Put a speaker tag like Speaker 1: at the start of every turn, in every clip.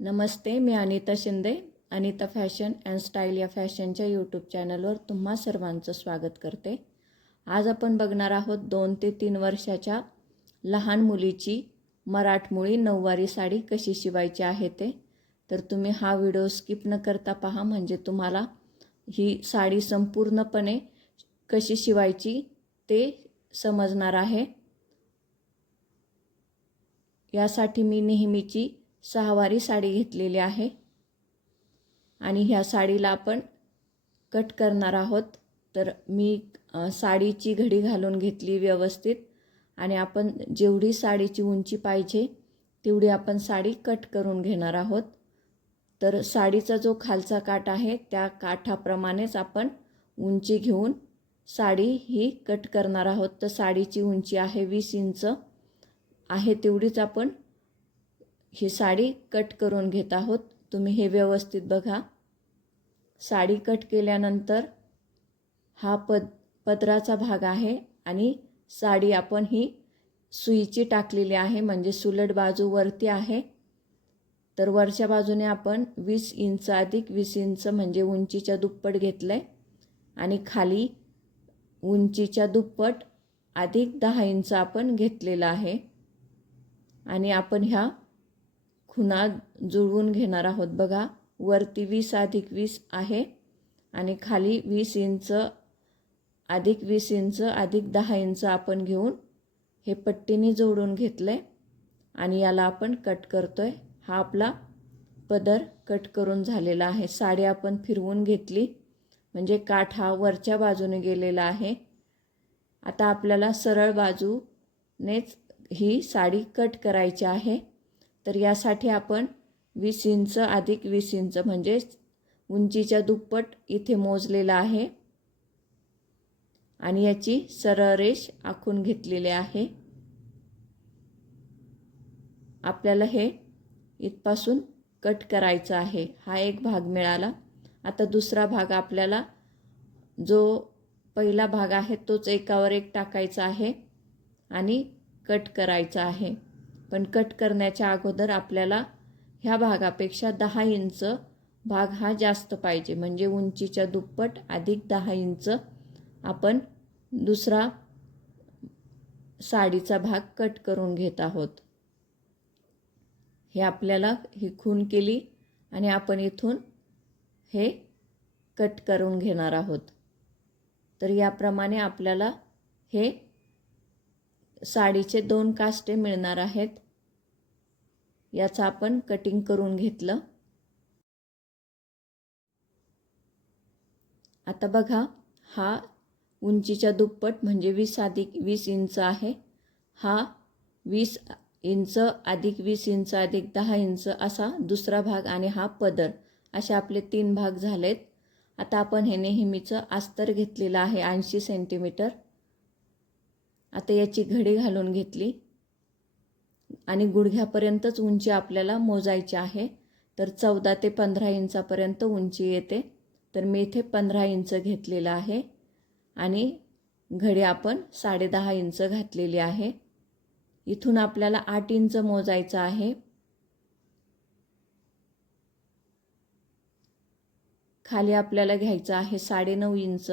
Speaker 1: Namaste me Anita Shinde Anita fashion and style या फॅशनच्या YouTube चॅनलवर तुम्हा सर्वांचं स्वागत करते. आज आपण बघणार आहोत दोन ते तीन वर्षाच्या लहान मुलीची मराठमोळी नऊवारी साडी कशी शिवायची आहे ते. तर तुम्ही हा व्हिडिओ स्किप न करता पहा म्हणजे तुम्हाला ही साडी संपूर्णपणे कशी शिवायची ते समजणार आहे. यासाठी मी नेहमीची सहावारी साडी घेतलेली आहे. आणि ह्या साडीला आपण कट करणार आहोत. तर मी साडीची घडी घालून घेतली व्यवस्थित. आणि आपण जेवढी साडीची उंची पाहिजे तेवढी आपण साडी कट करून घेणार आहोत. तर साडीचा जो खालचा काठ आहे त्या काठाप्रमाणेच आपण उंची घेऊन साडी ही कट करणार आहोत. तर साडीची उंची आहे वीस इंच. आहे तेवढीच आपण ही साडी कट करून घेत आहोत. तुम्ही हे व्यवस्थित बघा. साडी कट केल्यानंतर हा पद पदराचा भाग आहे आणि साडी आपण ही सुईची टाकलेली आहे म्हणजे सुलट बाजू वरती आहे. तर वरच्या बाजूने आपण वीस इंच अधिक वीस इंच म्हणजे उंचीच्या दुप्पट घेतलं आहे आणि खाली उंचीच्या दुप्पट अधिक दहा इंच आपण घेतलेलं आहे. आणि आपण ह्या खुणा जुळवून घेणार आहोत. बघा वरती वीस अधिक वीस आहे आणि खाली वीस इंच अधिक वीस इंच अधिक दहा इंच आपण घेऊन हे पट्टीने जोडून घेतलं आहे आणि याला आपण कट करतो आहे हा आपला पदर कट करून झालेला आहे. साडी आपण फिरवून घेतली म्हणजे काठ हा वरच्या बाजूने गेलेला आहे. आता आपल्याला सरळ बाजूनेच ही साडी कट करायची आहे. तर यासाठी आपण वीस इंच अधिक वीस इंच म्हणजेच उंचीच्या दुप्पट इथे मोजलेलं आहे. आणि याची सरळ रेष आखून घेतलेली आहे. आपल्याला हे इथपासून कट करायचं आहे. हा एक भाग मिळाला. आता दुसरा भाग आपल्याला जो पहिला भाग आहे तोच एकावर एक टाकायचा आहे आणि कट करायचा आहे. पण कट करण्याच्या अगोदर आपल्याला ह्या भागापेक्षा दहा इंच भाग हा जास्त पाहिजे. म्हणजे उंचीच्या दुप्पट अधिक दहा इंच आपण दुसरा साडीचा भाग कट करून घेत आहोत. हे आपल्याला ही खून केली आणि आपण इथून हे कट करून घेणार आहोत. तर याप्रमाणे आपल्याला हे साडीचे दोन कास्टे मिळणार आहेत. याचं आपण कटिंग करून घेतलं. आता बघा हा उंचीच्या दुप्पट म्हणजे वीस अधिक वीस इंच आहे. हा वीस इंच अधिक वीस इंच अधिक दहा इंच असा दुसरा भाग आणि हा पदर. असे आपले तीन भाग झालेत. आता आपण हे नेहमीचं अस्तर घेतलेलं आहे ऐंशी सेंटीमीटर आता याची घडी घालून घेतली. आणि गुडघ्यापर्यंतच उंची आपल्याला मोजायची आहे. तर चौदा ते पंधरा इंचापर्यंत उंची येते. तर मी इथे पंधरा इंच घेतलेलं आहे. आणि घडी आपण साडेदहा इंच घातलेली आहे. इथून आपल्याला आठ इंच मोजायचं आहे. खाली आपल्याला घ्यायचं आहे साडेनऊ इंच.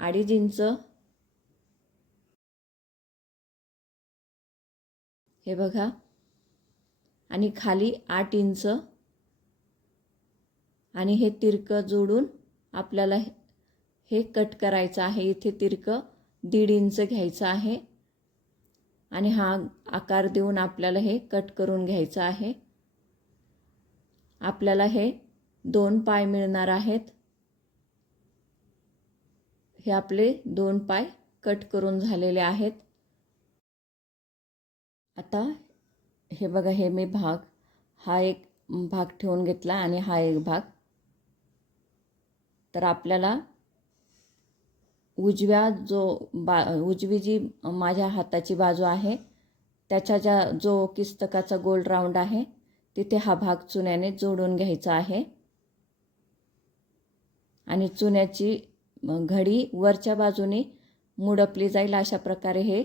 Speaker 1: अडीच इंच हे बघा. आणि खाली आठ इंच. आणि हे तिरकं जोडून आपल्याला हे कट करायचं आहे. इथे तिरकं दीड इंच घ्यायचं आहे. आणि हा आकार देऊन आपल्याला हे कट करून घ्यायचं आहे. आपल्याला हे दोन पाय मिळणार आहेत. हे आपले दोन पाय कट करून झालेले आहेत. आता हे बघा हे मी भाग हा एक भाग ठेवून घेतला आणि हा एक भाग. तर आपल्याला उजव्या जो बा उजवी जी माझ्या हाताची बाजू आहे त्याच्या ज्या जो किस्तकाचा गोल राऊंड आहे तिथे हा भाग चुन्याने जोडून घ्यायचा आहे. आणि चुन्याची घडी वरच्या बाजूने मुडपली जाईल अशा प्रकारे हे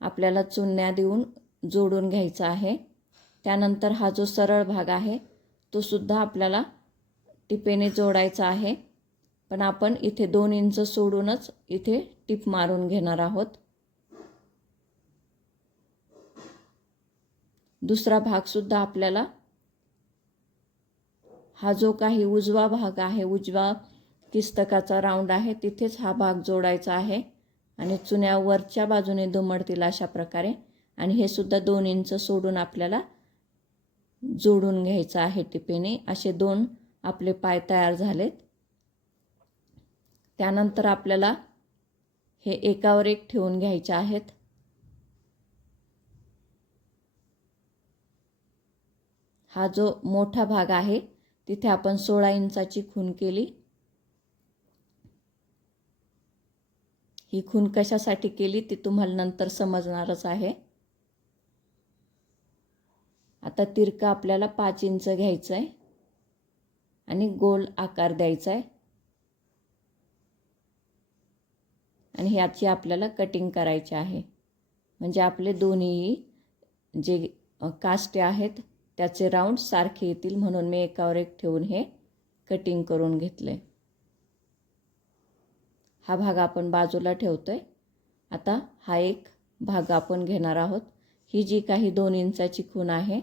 Speaker 1: आपल्याला चुन्या देऊन जोडून घ्यायचं आहे. त्यानंतर हा जो सरळ भाग आहे तो सुद्धा आपल्याला टिपेने जोडायचा आहे. पण आपण इथे दोन इंच सोडूनच इथे टिप मारून घेणार आहोत. दुसरा भागसुद्धा आपल्याला हा जो काही उजवा भाग आहे उजवा किस्तकाचा राऊंड आहे. तिथेच हा भाग जोडायचा आहे. आणि चुन्या वरच्या बाजूने दुमडतील अशा प्रकारे. आणि हे सुद्धा दोन इंच सोडून आपल्याला जोडून घ्यायचं आहे टिपेने. असे दोन आपले पाय तयार झालेत. त्यानंतर आपल्याला हे एकावर एक ठेवून घ्यायचे आहेत. हा जो मोठा भाग आहे तिथे आपण सोळा इंचाची खून केली. ही खून कशासाठी केली ती तुम्हाला नंतर समजणारच आहे. आता तिरका आपल्याला पाच इंच घ्यायचं आहे आणि गोल आकार द्यायचा आहे आणि ह्याची आपल्याला कटिंग करायची आहे. म्हणजे आपले दोन्ही जे कास्टे आहेत त्याचे राऊंड सारखे येतील म्हणून मी एकावर एक ठेवून हे कटिंग करून घेतले हा भाग आपण बाजूला ठेवतो आहे आता हा एक भाग आपण घेणार आहोत. ही जी काही दोन इंचाची खून आहे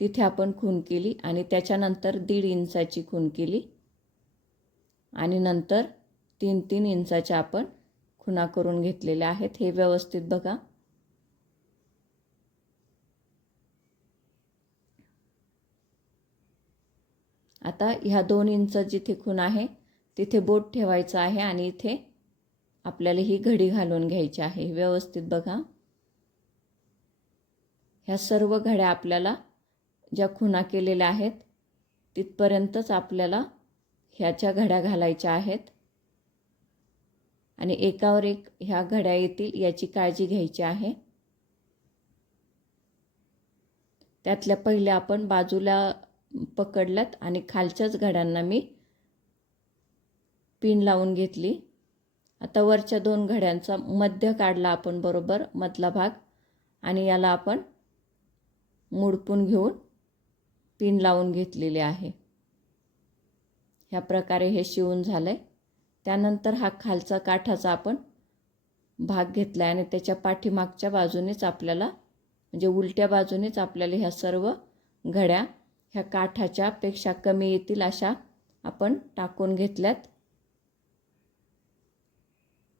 Speaker 1: तिथे आपण खून केली आणि त्याच्यानंतर दीड इंचाची खून केली. आणि नंतर तीन तीन इंचाच्या आपण खुणा करून घेतलेल्या आहेत. हे व्यवस्थित बघा. आता ह्या दोन इंच जिथे खूण आहे तिथे बोट ठेवायचं आहे आणि इथे आपल्याला ही घडी घालून घ्यायची आहे. व्यवस्थित बघा. ह्या सर्व घड्या आपल्याला ज्या खुणा केलेल्या आहेत तिथपर्यंतच आपल्याला ह्याच्या घड्या घालायच्या आहेत. आणि एकावर एक ह्या घड्या येतील याची काळजी घ्यायची आहे. त्यातल्या पहिल्या आपण बाजूला पकडल्यात आणि खालच्याच घड्यांना मी पिन लावून घेतली. आता वरच्या दोन घड्यांचा मध्य काढला आपण बरोबर मधला भाग आणि याला आपण मुडपून घेऊन पिन लावून घेतलेले आहे. ह्या प्रकारे हे शिवून झालं आहे त्यानंतर हा खालचा काठाचा आपण भाग घेतला आहे आणि त्याच्या पाठीमागच्या बाजूनेच आपल्याला म्हणजे उलट्या बाजूनेच आपल्याला ह्या सर्व घड्या ह्या काठाच्या पेक्षा कमी येतील अशा आपण टाकून घेतल्यात.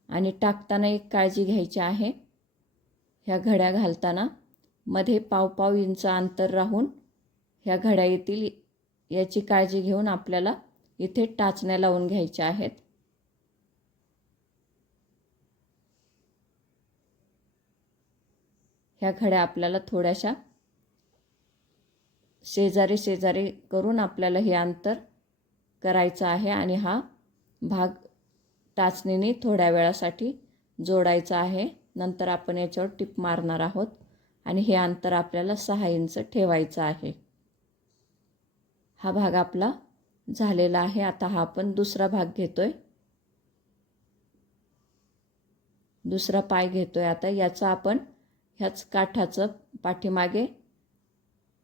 Speaker 1: आणि टाकताना एक काळजी घ्यायची आहे. ह्या घड्या घालताना मध्ये पाव पाव इंच अंतर राहून ह्या घड्या येतील याची काळजी घेऊन आपल्याला इथे टाचण्या लावून घ्यायच्या आहेत. ह्या घड्या आपल्याला थोड्याशा शेजारी शेजारी करून आपल्याला हे अंतर करायचं आहे आणि हा भाग टाचणीने थोड्या वेळासाठी जोडायचं आहे. नंतर आपण याच्यावर टिप मारणार आहोत आणि हे अंतर आपल्याला सहा इंच ठेवायचं आहे. हा भाग आपला झालेला आहे. आता हा आपण दुसरा भाग घेतोय. दुसरा पाय घेतोय. आता याचा आपण ह्याच काठाचं पाठीमागे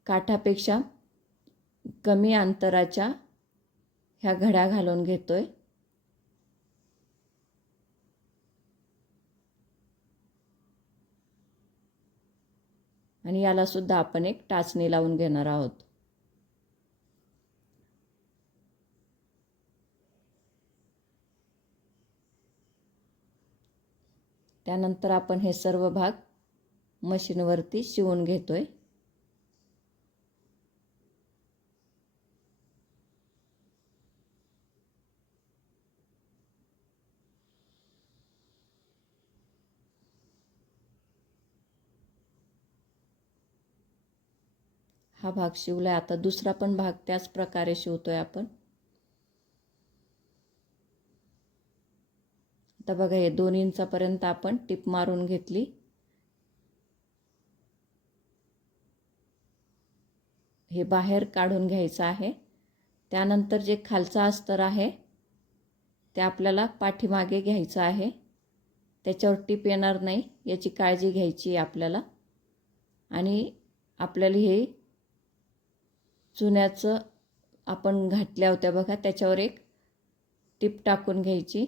Speaker 1: काठापेक्षा कमी अंतराच्या ह्या घड्या घालून घेतोय. आणि याला सुद्धा आपण एक टाचणी लावून घेणार आहोत. त्यानंतर आपण हे सर्व भाग मशीनवरती शिवून घेतोय. हा भाग शिवला आता दुसरा पण भाग त्याच प्रकारे शिवतोय आपण. आता बघा हे दोन इंचापर्यंत आपण टिप मारून घेतली. हे बाहेर काढून घ्यायचं आहे. त्यानंतर जे खालचा अस्तर आहे ते आपल्याला पाठीमागे घ्यायचं आहे. त्याच्यावर टीप येणार नाही याची काळजी घ्यायची आहे आपल्याला. आणि आपल्याला हे चुन्याचं आपण घातल्या होत्या बघा त्याच्यावर एक टीप टाकून घ्यायची.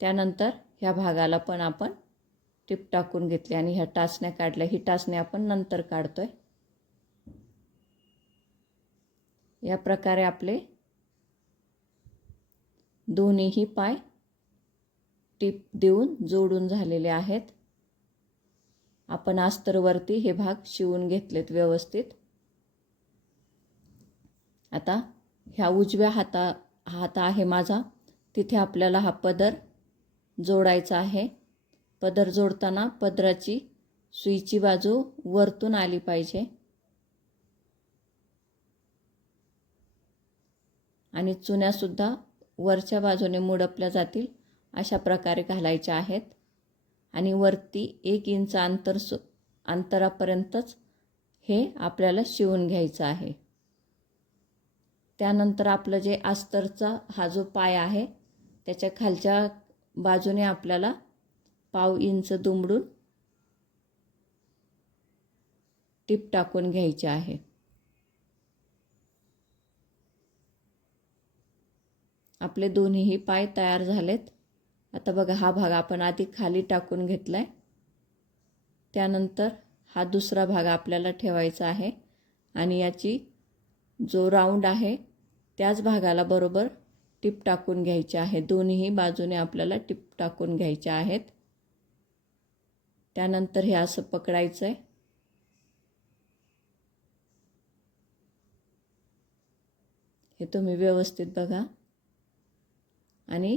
Speaker 1: त्यानंतर ह्या भागाला पण आपण टीप टाकून घेतली आणि ह्या टाचण्या काढल्या. ही टाचण्या आपण नंतर काढतो आहे या प्रकारे आपले दोन्हीही पाय टीप देऊन जोडून झालेले आहेत. आपण अस्तरवरती हे भाग शिवून घेतलेत व्यवस्थित. आता ह्या उजव्या हाता हात आहे माझा. तिथे आपल्याला हा पदर जोडायचा आहे. पदर जोडताना पदराची सुईची बाजू वरतून आली पाहिजे. आणि चुन्यासुद्धा वरच्या बाजूने मुडपल्या जातील अशा प्रकारे घालायच्या आहेत. आणि वरती एक इंच अंतर सु अंतरापर्यंतच हे आपल्याला शिवून घ्यायचं आहे. त्यानंतर आपलं जे अस्तरचा हा जो पाय आहे त्याच्या खालच्या बाजूने आपल्याला पाव इंच दुमडून टीप टाकून घ्यायची आहे. आपले दोन्हीही पाय तयार झालेत. आता बघा हा भाग आपण आधी खाली टाकून घेतला आहे त्यानंतर हा दुसरा भाग आपल्याला ठेवायचा आहे आणि याची जो राऊंड आहे त्याच भागाला बरोबर टिप टाकून घ्यायचे आहे दोन्ही बाजूने आपल्याला टिप टाकून घ्यायचे आहेत. त्यानंतर हे असं पकडायचं आहे हे तुम्ही व्यवस्थित बघा. आणि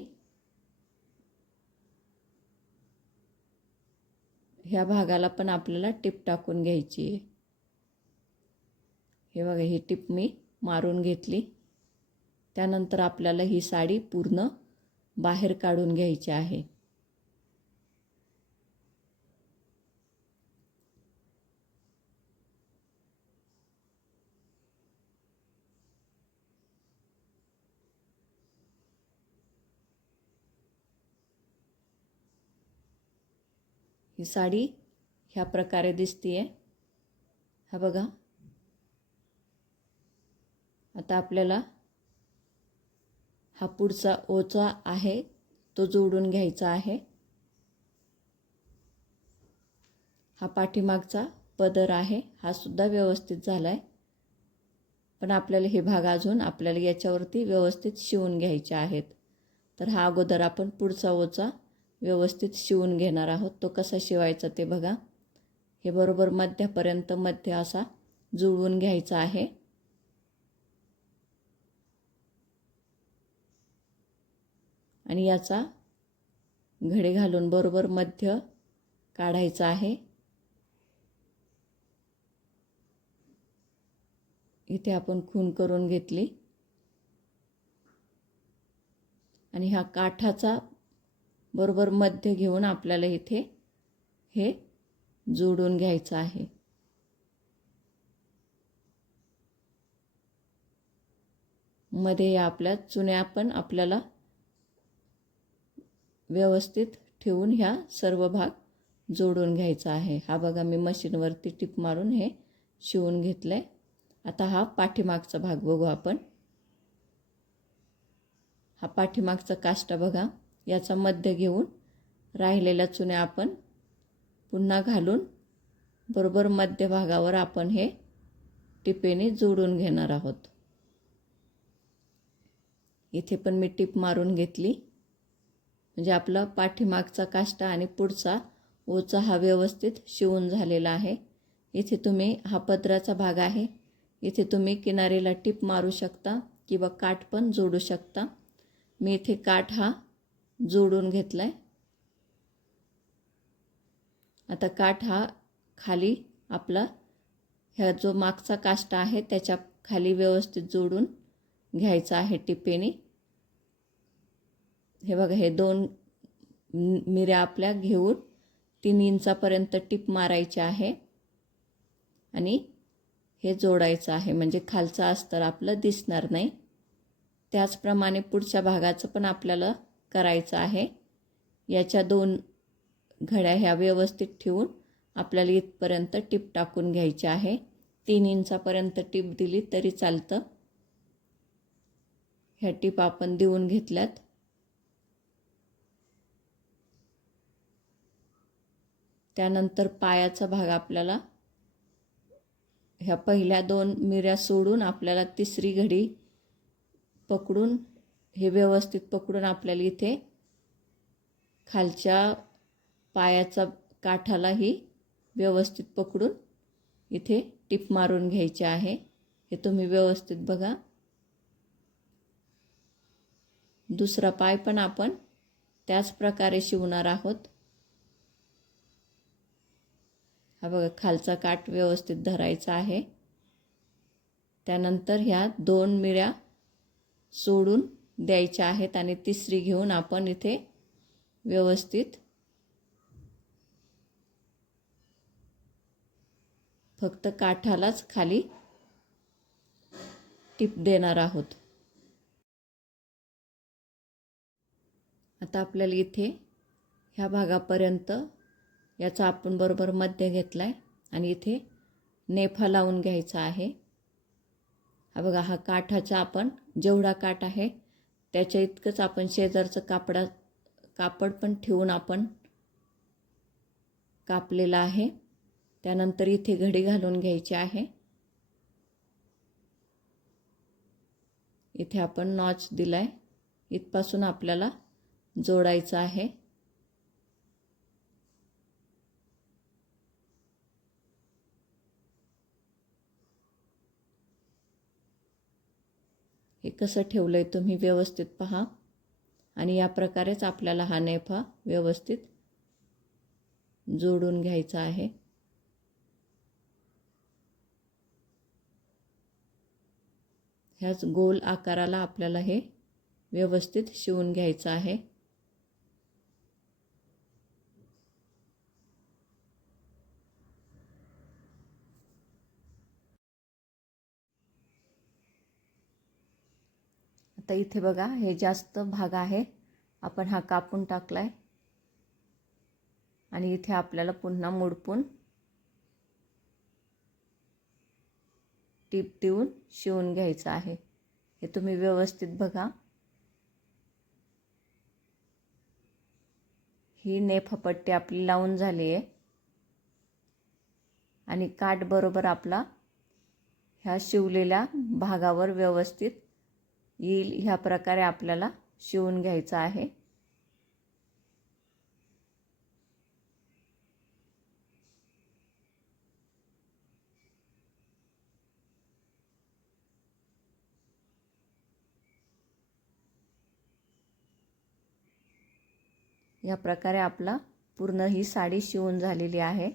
Speaker 1: ह्या भागाला पण आपल्याला टिप टाकून घ्यायची आहे. हे बघा ही टिप मी मारून घेतली. त्यानंतर आपल्याला ही साडी पूर्ण बाहेर काढून घ्यायची आहे. ही साडी ह्या प्रकारे दिसतीये. हा बघा. आता आपल्याला हा पुढचा ओचा आहे तो जोडून घ्यायचा आहे. हा पाठीमागचा पदर आहे हा सुद्धा व्यवस्थित झाला आहे पण आपल्याला हे भाग अजून आपल्याला याच्यावरती व्यवस्थित शिवून घ्यायचे आहेत. तर हा अगोदर आपण पुढचा ओचा व्यवस्थित शिवून घेणार आहोत. तो कसा शिवायचा ते बघा. हे बरोबर मध्यापर्यंत मध्य असा जुळवून घ्यायचा आहे. आणि याचा घडे घालून बरोबर मध्य काढायचा आहे. इथे आपण खून करून घेतली. आणि हा काठाचा बरोबर मध्य घेऊन आपल्याला इथे हे जोडून घ्यायचं आहे. मध्ये आपल्या चुन्या पण आपल्याला व्यवस्थित ठेवून ह्या सर्व भाग जोडून घ्यायचा आहे. हा बघा मी मशीनवरती टिप मारून हे शिवून घेतलं आहे आता हा पाठीमागचा भाग बघू आपण. हा पाठीमागचा काष्टा बघा. याचा मध्य घेऊन राहिलेल्या चुन्या आपण पुन्हा घालून बरोबर मध्यभागावर आपण हे टिपेने जोडून घेणार आहोत. इथे पण मी टिप मारून घेतली. म्हणजे आपला पाठीमागचा काष्टा आणि पुढचा ओचा हा व्यवस्थित शिवून झालेला आहे. इथे तुम्ही हा पदराचा भाग आहे. इथे तुम्ही किनारीला टिप मारू शकता किंवा काठ पण जोडू शकता. मी इथे काठ हा जोडून घेतला आहे आता काठ हा खाली आपला ह्या जो मागचा काष्टा आहे त्याच्याखाली व्यवस्थित जोडून घ्यायचा आहे टिपेने. हे बघा हे दोन मिऱ्या आपल्या घेऊन तीन इंचापर्यंत टिप मारायची आहे आणि हे जोडायचं आहे. म्हणजे खालचं अस्तर आपलं दिसणार नाही. त्याचप्रमाणे पुढच्या भागाचं पण आपल्याला करायचं आहे. याच्या दोन घड्या ह्या व्यवस्थित ठेवून आपल्याला इथपर्यंत टिप टाकून घ्यायची आहे. तीन इंचापर्यंत टिप दिली तरी चालतं. ह्या टिप आपण देऊन घेतल्यात. त्यानंतर पायाचा भाग आपल्याला ह्या पहिल्या दोन मिऱ्या सोडून आपल्याला तिसरी घडी पकडून हे व्यवस्थित पकडून आपल्याला इथे खालच्या पायाचा काठालाही व्यवस्थित पकडून इथे टिप मारून घ्यायचे आहे. हे तुम्ही व्यवस्थित बघा. दुसरा पाय पण आपण त्याच प्रकारे शिवणार आहोत. हा बघा खालचा काठ व्यवस्थित धरायचा आहे. त्यानंतर ह्या दोन मिऱ्या सोडून द्यायच्या आहेत आणि तिसरी घेऊन आपण इथे व्यवस्थित फक्त काठालाच खाली टिप देणार आहोत. आता आपल्याला इथे ह्या भागापर्यंत याचा आपण बरोबर मध्य घेतला आहे आणि इथे नेफा लावून घ्यायचा आहे. हा बघा हा काठाचा आपण जेवढा काठ आहे त्याच्या इतकंच आपण शेजारचं कापडा कापड पण ठेवून आपण कापलेला आहे. त्यानंतर इथे घडी घालून घ्यायची आहे. इथे आपण नॉच दिलाय. इथपासून आपल्याला जोडायचं आहे. हे कसं ठेवलं आहे तुम्ही व्यवस्थित पहा. आणि या प्रकारेच आपल्याला हा नेफा व्यवस्थित जोडून घ्यायचा आहे. ह्याच गोल आकाराला आपल्याला हे व्यवस्थित शिवून घ्यायचं आहे. आता इथे बघा हे जास्त भाग आहे. आपण हा कापून टाकला आहे आणि इथे आपल्याला पुन्हा मुडपून टीप देऊन शिवून घ्यायचं आहे. हे तुम्ही व्यवस्थित बघा. ही नेफपट्टी आपली लावून झाली आहे आणि काठ बरोबर आपला ह्या शिवलेल्या भागावर व्यवस्थित येईल ह्या प्रकारे आपल्याला शिवून घ्यायचं आहे. या प्रकारे आपला पूर्ण ही साडी शिवून झालेली आहे.